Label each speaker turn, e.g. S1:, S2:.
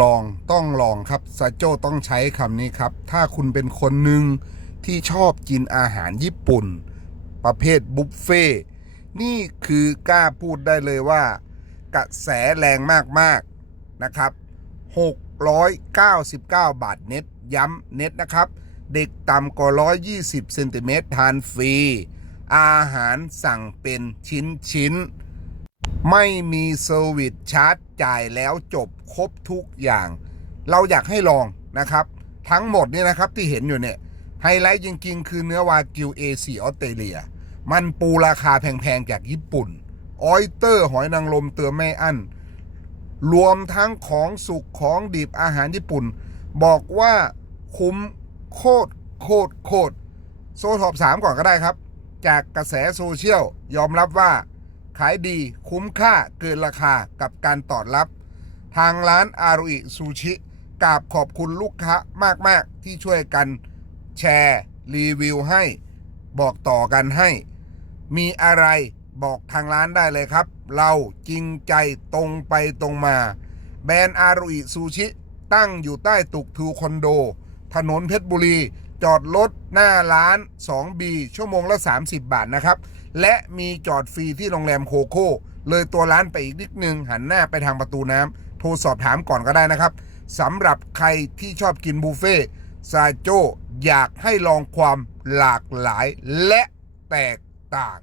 S1: ลองต้องลองครับซาโจต้องใช้คำนี้ครับ ถ้าคุณเป็นคนหนึ่งที่ชอบกินอาหารญี่ปุ่น ประเภทบุฟเฟ่ต์นี่คือกล้าพูดได้เลยว่า กระแสแรงมากๆนะครับ 699 บาทเน็ตย้ำเน็ตนะครับ เด็กต่ำกว่า 120 เซนติเมตรทานฟรี อาหารสั่งเป็นชิ้นชิ้นๆ ไม่มีเซอร์วิสชาร์จจ่ายแล้วจบครบทุกอย่าง เราอยากให้ลองนะครับ ทั้งหมดนี่นะครับที่เห็นอยู่เนี่ย ไฮไลท์จริงๆ คือเนื้อวากิวเอเชียออสเตรเลีย มันปูราคาแพงๆ จากญี่ปุ่น ออยเตอร์หอยนางรมเตือไม่อั้นรวมทั้งของสุกของดิบอาหารญี่ปุ่น บอกว่าคุ้มโคตรโคตรโคตรโซท็อปสามก่อนก็ได้ครับ จากกระแสโซเชียลยอมรับว่า ขายดีคุ้มค่าเกินราคากับการตอบรับ ทางร้านอารุอิซูชิกราบขอบคุณลูกค้ามาก ๆ ที่ช่วยกันแชร์ รีวิวให้ บอกต่อกันให้ มีอะไรบอกทางร้านได้เลยครับ เราจริงใจตรงไปตรงมา แบรนด์อารุอิซูชิตั้งอยู่ใต้ตึกทูคอนโด ถนนเพชรบุรี จอดรถหน้าร้าน 2B ชั่วโมงละ 30 บาทนะครับ และมีจอดฟรีที่โรงแรมโคโค่ เลยตัวร้านไปอีกนิดนึง หันหน้าไปทางประตูน้ำโทรสอบถามก่อนก็ได้นะครับสำหรับใครที่ชอบกินบุฟเฟ่ซาโจอยากให้ลองความหลากหลายและแตกต่าง